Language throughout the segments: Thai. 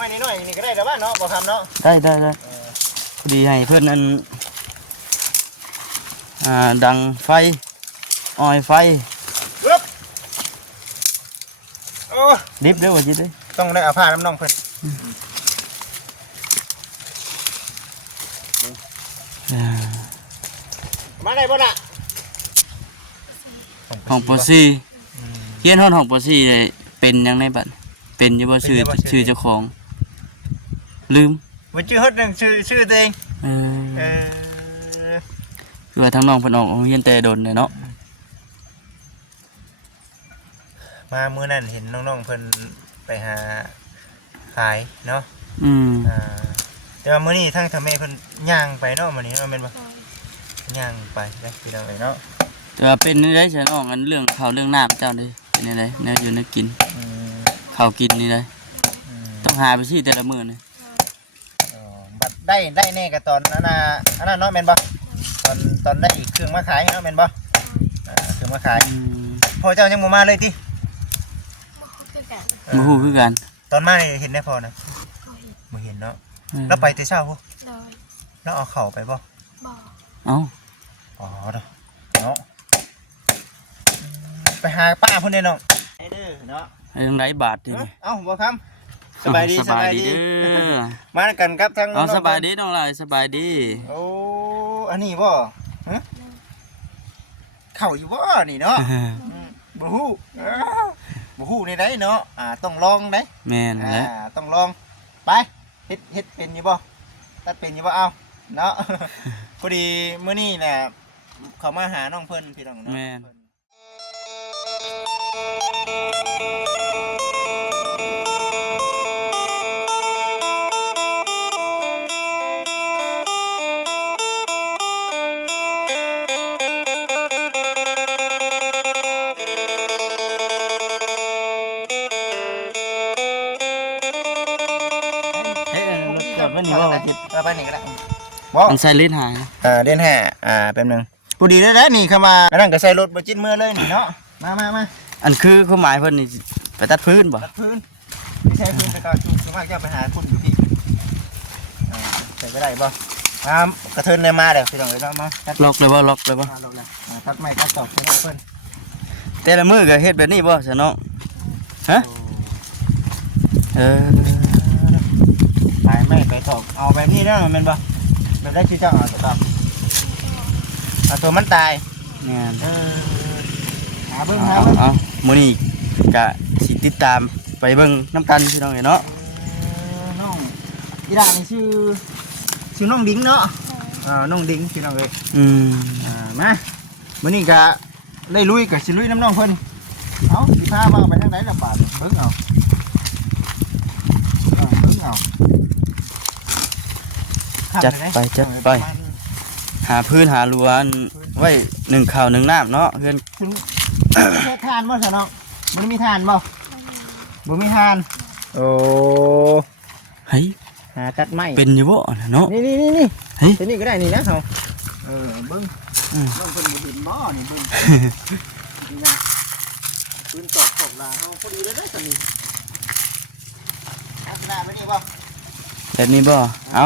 ไม่น้อยนี่ก็ได้แต่ว่าเนาะบ่ทำเนาะได้พอดีให้เพื่อนนั้นดังไฟออยไฟโอ้ดิบเด้อว่าจิเด้ต้องได้เอาผ้าน้ำน้องเพิ่นมาได้บ่ล่ะห้องปอซี่เฮียนห้องปอซี่เลยเป็นยังไงบัดเป็นอยู่บ่ชื่อเจ้าของลืมมันชื่อเฮ็ดนึงชื่อตัวเองคือว่าทั้งน้องเพิ่นออกโรงเรียนแต่โดนเนาะมามื้อนั้นเห็นน้องๆเพิ่นไปหาขายเนาะแต่ว่ามื้อนี้ทั้งทำแม่เพิ่นย่างไปเนาะมื้อนี้แม่นบ่ย่างไปได้พี่น้องเอ้ยเนาะแต่ว่าเป็นได้ใช่น้องอันเรื่องข้าวเรื่องน้ำเจ้าเด้เป็นได้แนวอยู่แนวกินข้าวกินนี่ได้ต้องหาไปที่แต่ละมื้อนี่บัดได้แน่ก็ตอนนั้นน่ะอันนั้นเนาะแม่นบ่ตอนได้เครื่องมาขายเนาะแม่นบ่เครื่องมาขายพ่อเจ้ายังบ่มาเลยติบ่ฮู้คือกันตอนมานี่เห็นได้พอนะบ่เห็นเนาะแล้วไปแต่เช้าพุ่นแล้วเอาเข้าไปบ่เอ้าอ๋อเนาะไปหาป้าพุ่นเด้น้องไอ้เด้อเนาะไอ้จังไดบาทนี่เอ้าบ่คำสบายดีเด้อมากันครับทั้งสบายดีน้องหลายสบายดีโอ้อันนี้บ่ฮะเข้าอยู่บ่นี่เนาะบ่ฮู้นี่ได้เนาะต้องลองได้แม่นแหละต้องลองไปเฮ็ดเป็นอยู่บ่ตัดเป็นอยู่บ่เอาเนาะพอดีมื้อนี้แหละเขามาหาน้องเพิ่นพี่น้องเนาะแม่นวันนี้ว่าจิตไปนี่ก็ได้มันใส่ลิ้นหายเดือนห้าแป๊บนึงผู้ดีได้นี่เข้ามาอันนั้นก็ใส่รถบ่จิตมือเลยนี่เนาะมาอันคือความหมายเพิ่นนี่ไปตัดพื้นบ่ตัดพื้นไม่ใช่พื้นไปก่อนสมมติจะไปหาคนอยู่ที่ใส่ก็ได้บ่กระเทินเลยมาเดี๋ยวพี่น้องเลยเนาะมาล็อกเลยบ่ตัดไม้ตัดตอกให้เพิ่นแต่ละมือก็เฮ็ดแบบนี้บ่ซะเนาะฮะไปตอกเอาแบบนี้ได้ไหมมันบ่แบบได้ชื่อเจ้าเอาตัวมันตายเนี่ยหาเบิ่งมื้อนี้ก็สิติดตามไปเบิ่งน้ำกันพี่น้องเนาะน้องอีดานี่ชื่อน้องดิ้งเนาะน้องดิ้งพี่น้องเอ้ยมามื้อนี้ก็ได้ลุยกับสิลุยน้ำน้องเพิ่นเอาสิพามาไปทางไหนล่ะบาดเบิ่งเอาจัดไปหาพื้นหารั้วไว้1ข้าว1น้ำเนาะเพื่อนทานบ่ซะเนาะมันมีทานบ่มีทานโอ้เฮ้ยหาตัดไม้เป็นอยู่บ่เนาะนี่เฮ้ยนี่ก็ได้นี่นะเขาเบิ่งต้องเพิ่นเห็นบ่นี่เบิ่งนี่นะปืนตอกขอบลาเฮาพอดีเลยได้ซั่นนี่ลักษณะแบบนี้บ่แบบนี้บ่เอา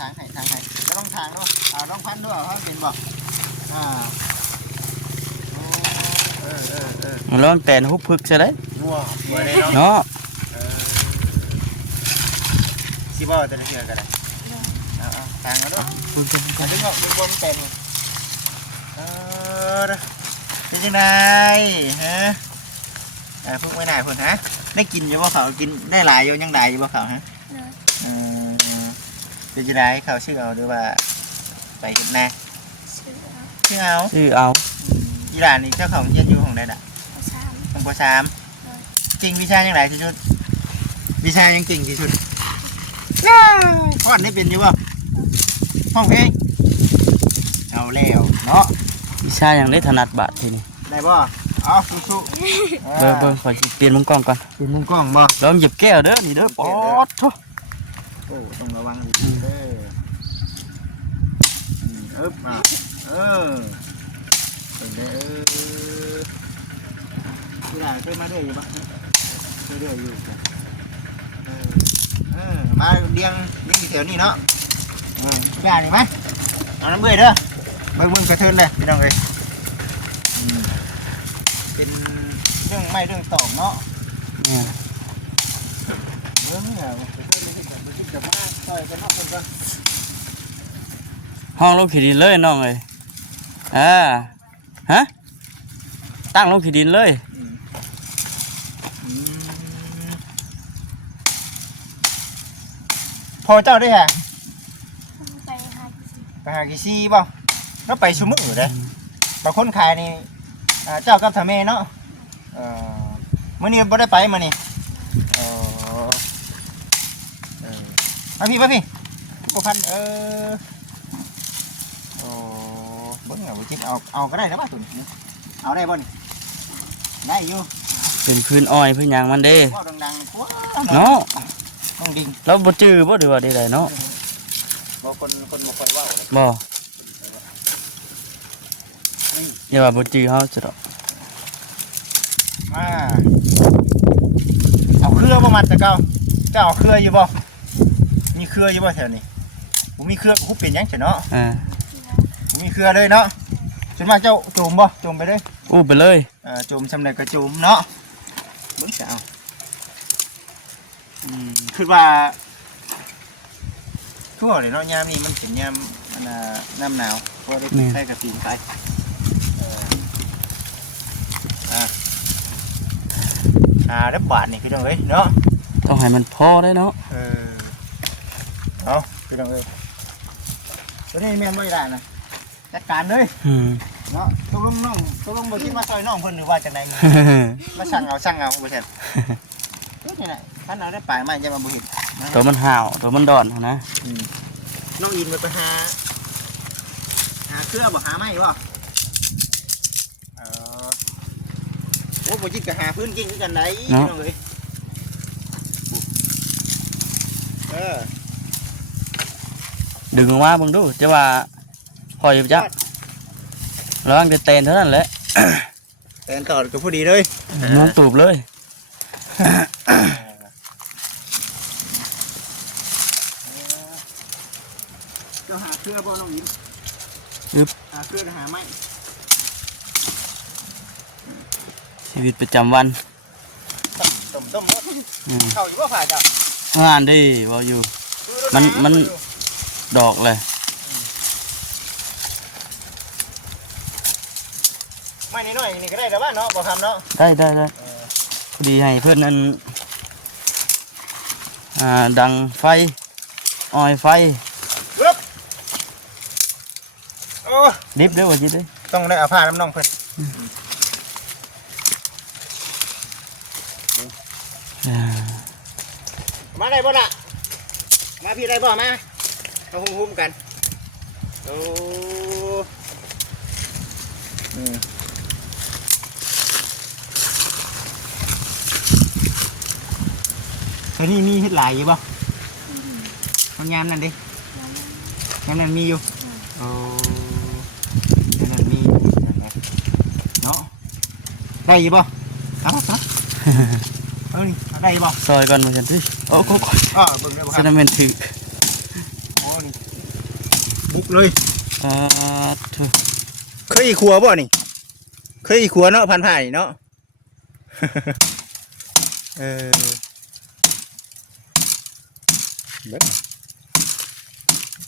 ทางไหนแล้วต้องทางด้วยต้องพันด้วยเขาเป็นบ่มันร้องแต่นฮุบพึกใช่ไหมเนาะสิบ่จะได้เชื่อกันเลยทางแล้วด้วยดึงออกดึงบนเต็มเป็นยังไงฮะพึ่งไม่ได้คนฮะได้กินอยู่บ่เขากินได้หลายอยู่ยังได้อยู่บ่เขาฮะเป็นยังไงเขาชื่อเอาหรือว่าไปเห็นนะชื่อเอาอีหลานนี่เจ้าของเย็นอยู่ของใดน่ะของป.3จริงวิชายังไงที่สุดวิชายังจริงที่สุดพ่อนนี่เป็นอยู่บ่ห้องเพลงเอาแล้วเนาะ วิชาอย่างได้ถนัดบาททีนี้ได้บ่เอาสู้เบิ่งขอเปลี่ยนมุมกล้องก่อนเปลี่ยนมุมกล้องบ่ลองหยิบแก้วเด้อนี่เด้อปอดโธ่โอ้ต้องระวังดีเด้อเป็นได้ที่ไหนเคยมาเรื่อยอยู่บ่เรื่อยอยู่ มาเลี้ยงที่แถวนี้เนาะย่านี่ไหมเอาน้ำเบื่อเด้อเบิ่งกระเทินเลยพี่น้องเลยเป็นเรื่องไม่เรื่องตอบเนาะเบิ่งเนี่ยมันจะมาต่อยกันเนาะเพิ่นก็ ห้องลงขี้ดินเลยน้องเอ้ยฮะตั้งลงขี้ดินเลยพอเจ้าได้ฮะ ไปหากินไปหากี่ซีบ่แล้วไปชั่วโมงอยู่เลยบางคนขายนี่เจ้ากับทาเมเนาะมื้อนี้บ่ได้ไปมื้อนี้มาพี่บ่พันเบิ่งเอาจิตเอาก็ได้นะบ่ตุ่นเอาได้บ่นี่ได้อยู่ เป็นพื้นอ้อยพื้นยางมันเด้ บ่ดังๆกว่า เนาะ น้องดิง แล้วบ่จื้อบ่หรือว่าได้เนาะ บ่คนบ่ค่อยเว้า บ่อย่าว่าบ่จื้อเฮาซะดอก เอาเครือบ่มันแต่เก่าเจ้าเอาเครืออยู่บ่มีเครืออยู่บ่แถวนี้บ่มีเครือคุบเป็นหยังซะเนาะบ่มีเครือเลยเนาะส่วนมากเจ้าโจมบ่โจมไปเลย อู้ไปเลย โจมสำเร็จก็โจมเนาะเบิ่งจะเอาคือว่าทั่วเลยเนาะยามนี้มันเป็นยามน้ำหนาวพอได้ใช้กับปีนไปรับบาทนี่คือจังเลยเนาะ ต้องให้มันพอได้เนาะ เอาคือจังเลยตัวนี้แม่นบ่ได้นะจัดการเลยเนาะตกลงบ่คิดว่าซอยน้องเพิ่นหรือว่าจังได๋มาสั่งเอาบ่ใช่นี่แหละท่านเอาได้ปลายไม้จะมาบ่เห็น ตัวมันห่าวตัวมันดอนนะ น้องอินไปหาเครือบ่หาไม้บ่โอ้บ่จิตก็หาพื้นกิ่งคือกันได้น้องเอ้ยดึงออกมาเบิ่งดูจะว่าพออยู่จักระวังจะเตนเท่านั้นแหละ แตนตอดก็พอดีเลย น้องตูบเลย เจ้าหาเครือบ่น้องอินหาเครือหาไม้ ชีวิตประจำวัน ต้มเข้าอยู่ว่าผ่าจ้ะ งานดีบ่อยู่มันดอกเลย ไม่น้อยนี่ก็ได้แต่ว่าเนาะบ่ทำเนาะได้พอดีให้เพื่อนนั้นดังไฟอ้อยไฟดิบเด้อว่าจิตเด้อ ต้องได้เอาผ้าน้ำน้องเพิ่นมาได้บ่ล่ะมาพี่ได้บ่มาเอาหุ้มกันโอ้เฮ้ยนี่มีเฮ็ดหลายอยู่บ่มันงานนั่นดิงานนั้นมีอยู่โอ้งานนั้นมีเนาะได้อยู่บ่เอาซะนี่ได้อยู่บ่ ซอยก่อนมาจันสิโอ้โห เบิ่งได้บ่ค เซ รับ นเมนถือ โอ้นี่บุกเลย ถูก เคยอีขัวบ่นี่เคยอีขัวเนาะพันผ่ายเนาะ เด็ก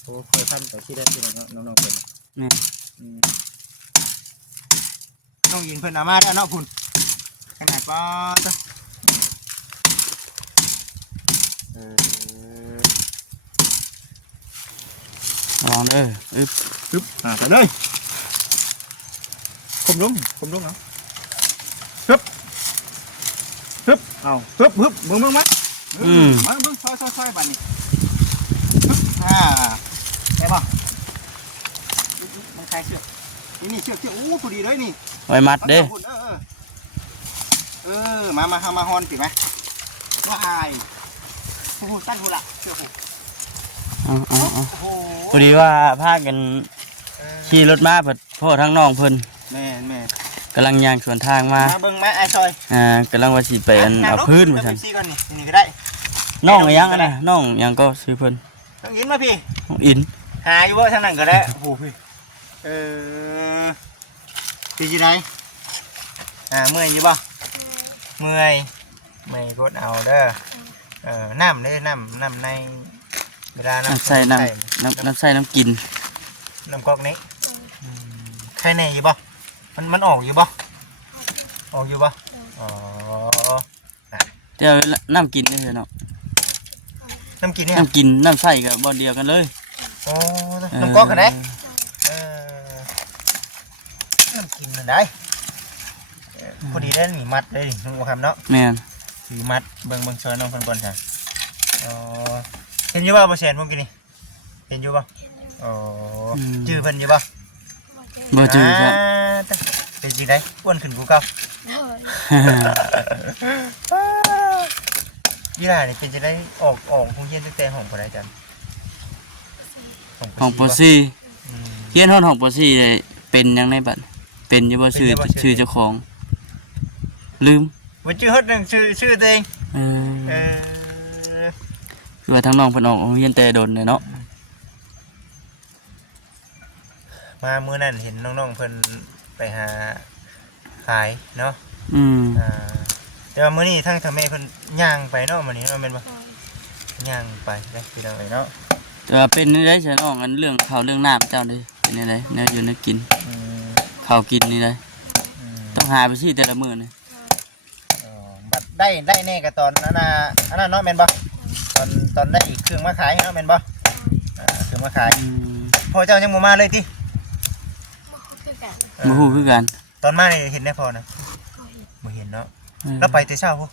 โอ้เคยทำแต่ที่แรกที่น้องๆเป็นน้องยินเพิ่นอามาแล้วเนาะพุ่นขนาดป้าจ้ะลองเด้อปึ๊บไปเลยคมลงเอาปึ๊บเอาปึ๊บมึงมามึงซอยบัดนี้ได้ป่ะมันคลายเชือกนี่เชือกโอ้พอดีเลยนี่ ไว้มัดเด้มาฮอนสิไหมว่าอายโอ้โหตั้งหูละเชือกพอดีว่าพากันขี่รถมาเพิ่นพ่อทั้งน้องเพิ่น แม่กำลังย่างสวนทางมาเบิ่งมาไอ้ซอยกำลังว่าสิไปเอาพื้นมาซั่นซีก่อนนี่ก็ได้ น้องยังนะน้องยังก็ซื้อเพิ่น น้องอินมาพี่ น้องอิน หาอยู่ว่าทางนั้นก็ได้โอ้โหพี่พี่จีไรเมื่อยอยู่บ่เมื่อยกดเอาเด้อน้ำเด้อน้ำในเวลาน้ำ ใส่น้ำใส่น้ำกิน น้ำก๊อกนี้ใครแน่อยู่บ่มันออกอยู่บ่อ๋อ เดี๋ยวน้ำกินนี่เนาะ น้ำกินเนี่ย น้ำกินน้ำใส่กับบอลเดียวกันเลย โอ้น้ำก๊อกกันได้น้ำกินมันได้พอดีได้หนีมัดได้ดิน้องคำเนาะ แม่น ถือมัดเบิ่งซอยน้องคนก่อนค่ะเห็นอยู่บ่เปอร์เซ็นต์พวกนี้เห็นอยู่บ่อ๋อจื้อเพิ่นอยู่บ่ บ่จืดครับ เป็นสิได้อ้วนขึ้นกูเก่ายี่ห้อนี่เป็นจะได้ออกห้องเย็นตั้งแต่ห้องปานใดจัน ห้องปอซี่เฮียนห้องปอซี่เลยเป็นยังไงบัดเป็นอยู่บ่ชื่อเจ้าของลืม วันชื่อฮอดนึงชื่อตัวเองคือว่าทั้งน้องเพิ่นออกโรงเรียนแต่โดนเลยเนาะ มามื้อนั้นเห็นน้องๆเพิ่นไปหาขายเนาะแต่ว่ามื้อนี้ทั้งทำแม่เพิ่นย่างไปเนาะมื้อนี้เนาะแม่นบ่ย่างไปได้พี่น้องเอ้ยเนาะ แต่ว่าเป็นนี่ได้ฉันออกกันเรื่องข้าวเรื่องน้ำเจ้าเลยเป็นอะไรแนวอยู่ในกินข้าวกินนี่เลยต้องหาไปที่แต่ละมื้อนี่ บัดได้แน่ก็ตอนนั้นน่ะอันนั้นเนาะแม่นบ่ตอนได้อีกเครื่องมาขายเนาะแม่นบ่เครื่องมาขายพ่อเจ้ายังบ่มาเลยติ มาฮู้คือกัน ตอนมานี่เห็นได้พอนะบ่เห็นเนาะแล้วไปแต่เช้าพุ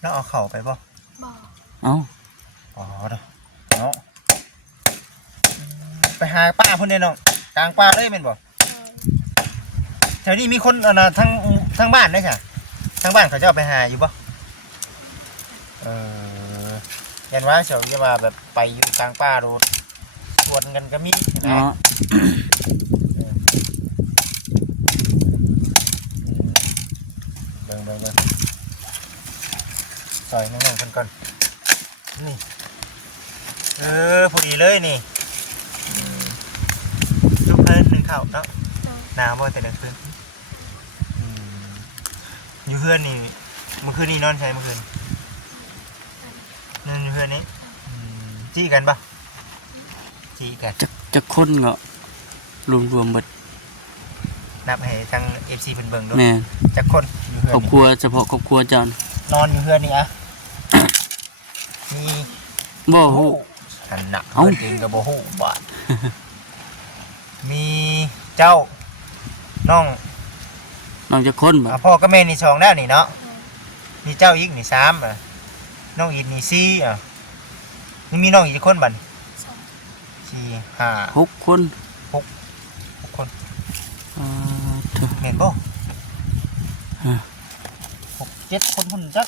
แล้วเอาเข่าไปบ่ เอ้า อ๋อเนาะไปหาป้าเพิ่นเด้เนาะกลางป่าเลยแม่นบ่แถวนี้มีคนทั้งบ้านเด้อค่ะทั้งบ้านเขาเจ้าไปหาอยู่บ่ยันว่าเฉยว่าแบบไปอยู่กลางป่าโดดชวนกันก็มีนะ เบิ่งซอยน้องๆกันก่อนนี่พอดีเลยนี่ทุกคืนหนึ่งข้าวเนาะหนาวบ่แต่เดินคืนอยู่เพื่อนนี่เมื่อคืนนี่นอนใช้เมื่อคืนนั่นอยู่เพื่อนนี้จี้กันปะจี้กันจะคนก็รวมๆหมด นับให้ทาง FC เพิ่นเบิ่งด้วย แม่จักคนอยู่เพื่อน ครอบครัวเฉพาะครอบครัวเจ้าน อนอยู่เพื่อนนี่อะมี บ่ฮู้ หันหนักเพื่อนจริงกับโบฮูบาทมีเจ้าน้องจะคนบ่ พ่อกับแม่นี่2แล้วนี่เนาะมีเจ้าอีกนี่3น้องอีกนี่4นี่มีน้องอีกคนบัด4 5 6 คน6คนเห็นบ่6 7 คนพุ่นจัก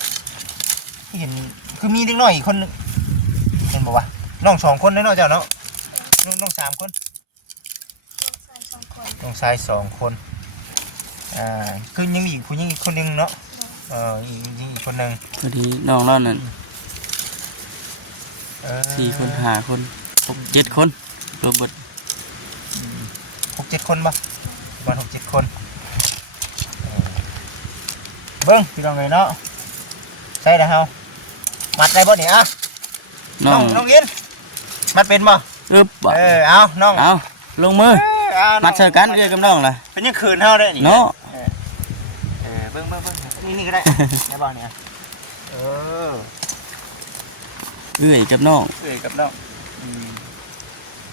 ที่เห็นคือมีเด็กน้อยอีกคนเห็นบ่วะน้อง2 คนเนาะเจ้าเนาะน้อง3 คนน้องชาย2 คนคือยังมีผู้หญิงอีกคนนึงเนาะอีกคนนึงพอดีน้องเรานั่น4 คน5 คน6 7 คนรวมหมด6 7 คนบ่ประมาณ6 7 คนเบิ่งพี่น้องเอ้ยเนาะใช่แล้วเฮามัดได้บ่นี่อ่ะน้องยินมัดเป็นบ่เอาน้องเอาลงมือมัดเจอกันเรียกกับน้องล่ะเป็นยังคืนเฮาได้นี่เนาะเบิ่งนี่ก็ได้ได้บ่เนี่ยเอื้อยกับน้อง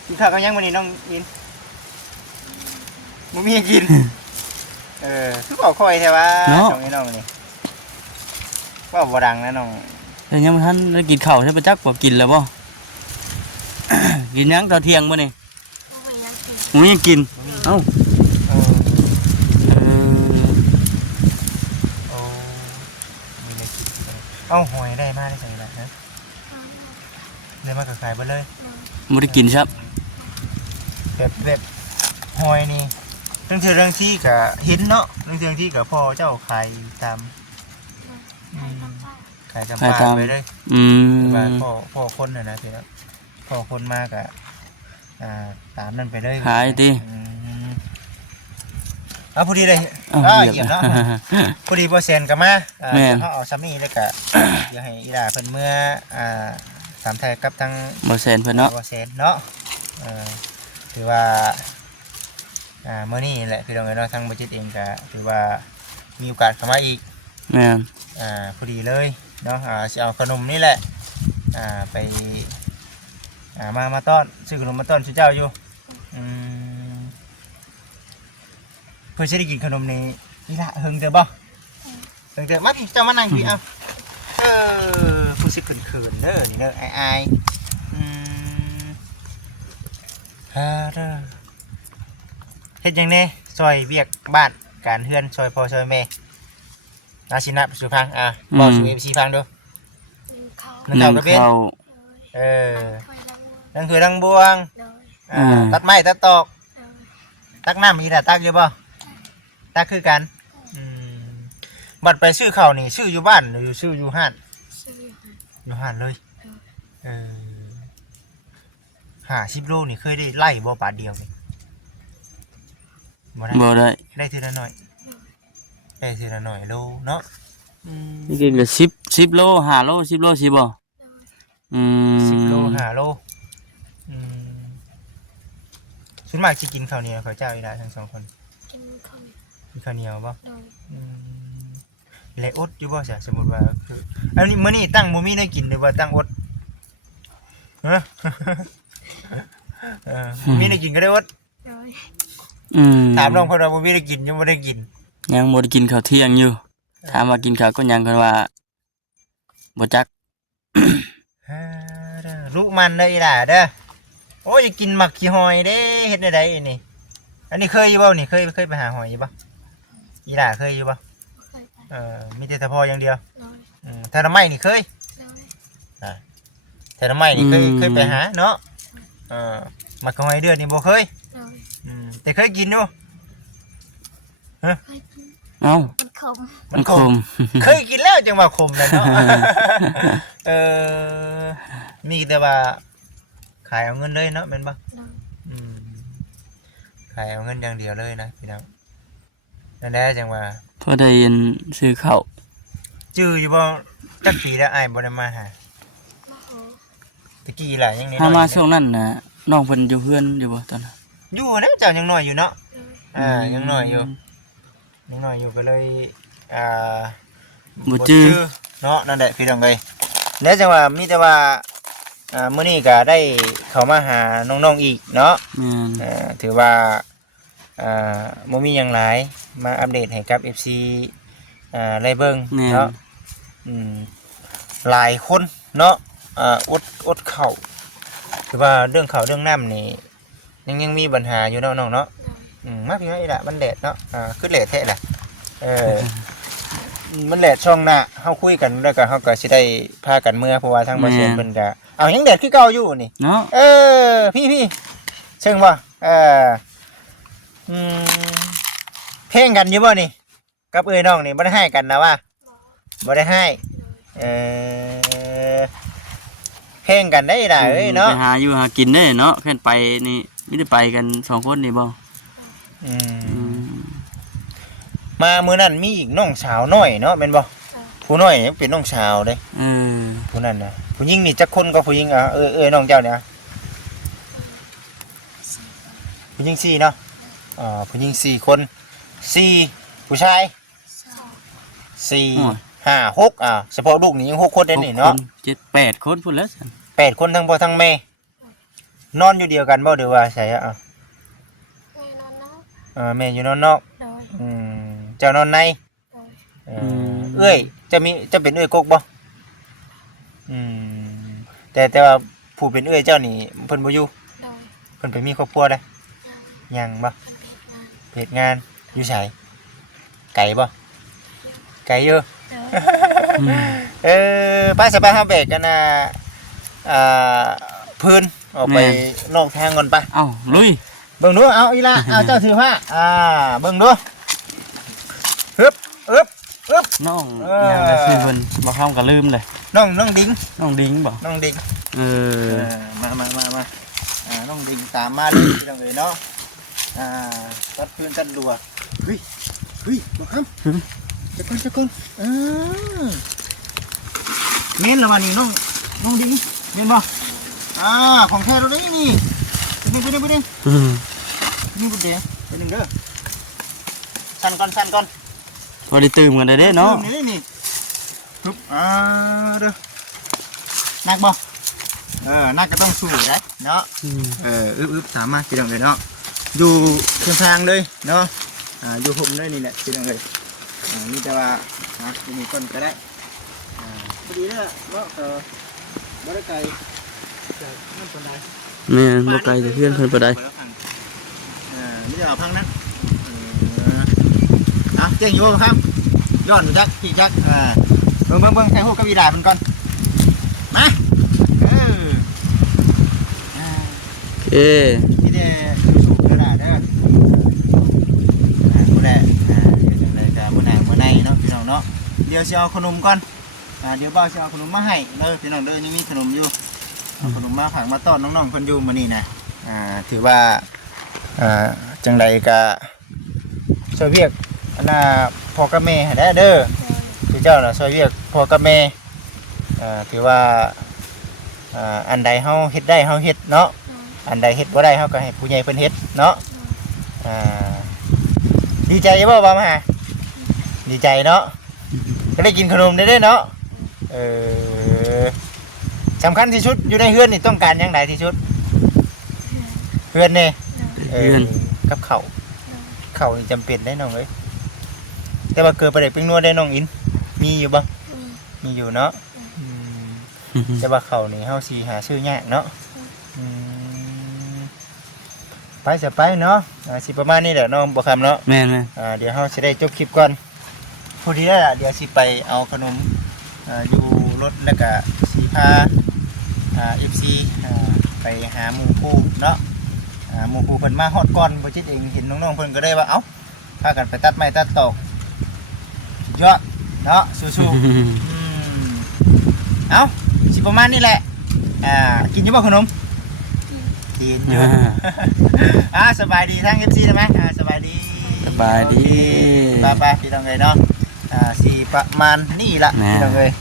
กินข้าวกันยังมื้อนี้น้องยินบ่มีกินคือบอกค่อยแท้ว่าน้องนี่นี่ว่าบ่ดังนะน้องแต่ยังท่านได้กินข้าวใช่ประจักษ์บ่กินแล้วบ่ กินยังตอนเที่ยงมื้อนี่บ่ยังกินเอ้าเอาหอยได้มาได้ใส่ละนะได้มาก็ขายไปเลยบ่ได้กินครับแบบหอยนี่เรื่องที่ก็เห็นเนาะเรื่องที่ก็พ่อเจ้าขายตาม ขายจำปาไปเลย ม ว่าพ่อคนน่ะนะพี่น้องพ่อคนมากอะตามนั่นไปเลย ขายติ พอดีเลย เหยียบ เนาะพอดีบ่เซนก็มา แม่น เดี๋ยวเขาเอาซัมมี่แล้วก็ เดี๋ยวให้อีหลาเพิ่นเมื่อถามไทยกับทั้ง บ่แซนเพิ่นเนาะ บ่เซนเนาะถือว่ามื้อนี้แหละพี่น้องเนาะทางบัจิตเองก็ถือว่ามีโอกาสเข้ามาอีก แม่น พอดีเลยเนาะสิเอาขนมนี่แหละไปมาต้อนซื้อขนมมาต้อนชื่อเจ้าอยู่เพื่อจะได้กินขนมนี่ละเฮิงเจอบ่เฮิงเจอมาพี่เจ้ามานั่งพี่เอาผู้สิเขินๆเด้อนี่เด้ออายเด้อเฮ็ดหยังแน่ซอยเวียกบ้านการเฮือนซอยพ่อซอยแม่อาชินะสุพังบอกสู่ FC ฟังดูนั่น ห เท่า นึ่ง กับเป็น เข้า นั่นคือดังบวงตัดไม้ตัดตอกตักน้ำมีแต่ตักเยอะป่ะตักคือกันบัดไปซื้อข้าวนี่ซื้ออยู่บ้านหรือซื้ออยู่ห้านอยู่ห้านเลย10 โลนี่เคยได้ไล่บ่บาทเดียวนี่บ่ได้ ได้ทีละหน่อยได้ทีละหน่อยโลเนาะ นี่กินก็10โล5โล10โลสิบ่ 10 โล5 โลส่วนมากจะกินข้าวเหนียวข้าวเจ้าอีได้ทั้งสองคนกินข้าวเหนียวป่ะและอดอยู่บ่ใช่สมมติว่าคืออันนี้มื้อนี้ตั้งบ่มีได้กินหรือว่าตั้งอดมีได้กินก็ได้อดถามน้องเพิ่นว่าบ่มีได้กินยังบ่ได้กิน ยังบ่ได้กินข้าวเที่ยงอยู่ถามว่ากินข้าวก็ยังกันว่าบ่จัก ลูกมันเด้ออีหล่าเด้อโอ้ยกินหมักขี้หอยเด้เฮ็ดได้ไดนี่อันนี้เคยอยู่บ่นี่เคยไปหาหอยอยู่บ่อีหล่าเคยอยู่บ่มีแต่พออย่างเดียวถ้าทำไมนี่เคยถ้าทำไมนี่เคยไปหาเนาะหมักขี้หอยเดือนนี่บ่เคยแต่เคยกินอยู่เอ้ามันขมเคยกินแล้วจังว่าขมนะเนาะมีแต่ว่าขายเอาเงินเลยเนาะแม่นบ่ขายเอาเงินอย่างเดียวเลยนะพี่น้องนั่นแหละจังว่าพอได้ยินซื้อข้าว จื้ออยู่บ่จักปีแล้วอ้ายบ่ได้มาหาตะกี้ล่ะยังน้อย ถ้ามาช่วงนั้นน่ะน้องเพิ่นอยู่เฮือนอยู่บ่ตอนนั้น อยู่นะเจ้ายังน้อยอยู่เนาะยังน้อยอยู่ก็เลยบ่จื้อ เนาะนั่นแหละพี่น้องเอ้ยแล้วจังว่ามีแต่ว่ามื้อนี้ก็ได้เข้ามาหาน้องๆอีกเนาะถือว่าบ่มีหยังหลายมาอัปเดตให้กับ FC ได้เบิ่งเนาะหลายคนเนาะอดข้าวถือว่าเรื่องข้าวเรื่องน้ำนี่ยังมีปัญหาอยู่เนาะน้องเนาะมาพี่น้องอีละมันแดดเนาะคือแดดแท้แหละมันแดดช่องหน้าเฮาคุยกันแล้วก็เฮาก็สิได้พากันเมื่อเพราะว่าทางบ่เซนเพิ่นก็เอายังแดดคือเก่าอยู่นี่เนาะพี่เชิงบ่เพลงกันอยู่บ่นี่กับเอ้ยน้องนี่บ่ได้ให้กันนะว่าบ่ได้ให้เพลงกันได้ล่ะเอ้ยเนาะไปหาอยู่หากินได้เนาะแค่ไปนี่ไม่ได้ไปกัน2คนนี่บ่มามื้อนั้นมีอีกน้องสาวน้อยเนาะแม่นบ่ผู้น้อยเป็นน้องสาวเด้ผู้นั้นน่ะผู้หญิงนี่จักคนก็ผู้หญิงน้องเจ้าเนี่ยผู้หญิง4เนาะผู้หญิง4คน4ผู้ชาย4 5 6เฉพาะลูกนี่ยัง6คนได้นี่เนาะ7 8คนพุ่นแล้ว8คนทั้งพ่อทั้งแม่นอนอยู่เดียวกันบ่หรือว่าไสแม่อยู่นอนนอกเจ้านอนในเอ้ยจะเป็นเอ้ยกกบ่แต่ว่าผู้เป็นเอ้ยเจ้านี่เพิ่นบ่อยู่เพิ่นไปมีครอบครัวได้ยังบ่เฮ็ดงานอยู่ไสไกลบ่ไกลอยู่ไปสบายเฮาแบกกันพื้นออกไปนอกทางก่อนไปเอ้าลุยเบิ่งดูเอาอีละเอาเจ้าถือผ้าเบิ่งดูฮึบ น้องอย่างไรชื่อเพิ่นบ่เข้าก็ลืมเลย น้องดิ้ง น้องดิ้งบ่ น้องดิ้ง เออ มาน้องดิ้งตามมาเลยพี่น้องเอ้ยเนาะตัดพื้นตัดรัวเฮ้ยมาครับจะก่อนเม้นละวันนี้น้องดิ้งเม้นบ่ของแท้เราได้นี่ไปดึงนี่บุญเดงไปดึงเด้อสั่นก่อน พอได้ตื่มกันได้เนาะ นี่ทุบเด้อนักบ่นักก็ต้องสู้ได้เนาะอึบสามารถพี่น้องเลยเนาะอยู่เชียงทางเลยเนาะอยู่ผมเลยนี่แหละพี่น้องเลยนี่แต่ว่ามีคนก็ได้พอดีนะเนาะบ่ได้ไกลจากนั่นคนใด แม่บ่ไกลจากเพื่อนเพิ่นบ่ได้ นี่จะเอาพังนั้นเจ๊งอยู่ครับย้อนอยู่จักพี่จักเบิ่งใส่หัวกับอีดามันก่อนมาโอเค นี่เด้สูบกระดาษเด้อมื้อแรกจังได๋ก็มื้อไหนเนาะพี่น้องเนาะเดี๋ยวสิเอาขนมก่อนเดี๋ยวบ่าวสิเอาขนมมาให้เด้อพี่น้องเด้อยังมีขนมอยู่เอาขนมมาฝากมาต้อนน้องๆเพิ่นอยู่มื้อนี้นะถือว่าจังไดก็ช่วยเวียกอันน่ะพ่อกับแม่ให้ได้เด้อคือเจ้าน่ะช่วยเวียกพ่อกับแม่ถือว่าอันใดเฮาเฮ็ดได้เฮาเฮ็ดเนาะอันใดเฮ็ดบ่ได้เฮาก็ให้ผู้ใหญ่เพิ่นเฮ็ดเนาะดีใจบ่บ่มาหาดีใจเนาะก็ได้กินขนมได้เนาะสำคัญที่สุดอยู่ในเฮือนนี่ต้องการหยังไดที่สุดเฮือนนี่กับข้าวนี่จำเป็นได้น้องเอ้ยแต่ว่าเกิดประเด็นเป็นนัวได้น้องอินมีอยู่บ่มีอยู่เนาะแต่ว่าข้าวนี่เฮาสิหาซื้อยากเนาะไปจะไปเนาะสิประมาณนี้แหละน้องบ่คำเนาะแม่นเดี๋ยวเฮาสิได้จบคลิปก่อนพอดีแล้วล่ะเดี๋ยวสิไปเอาขนมอยู่รถแล้วก็สิพาFC ไปหาหมู่คู่เนาะหมู่คู่เพิ่นมาฮอดก่อนบ่จิตเองเห็นน้องๆเพิ่นก็ได้ว่าเอ้าพากันไปตัดไม้ตัดตอกยอดเนาะสู้ๆเอ้าสิประมาณนี้แหละกินอยู่บ่ขนมกินอยู่สบายดีทั้ง FC ได้มั้ยสบายดีไปพี่น้องเอ้ยเนาะสิประมาณนี้ล่ะพี่น้องเอ้ย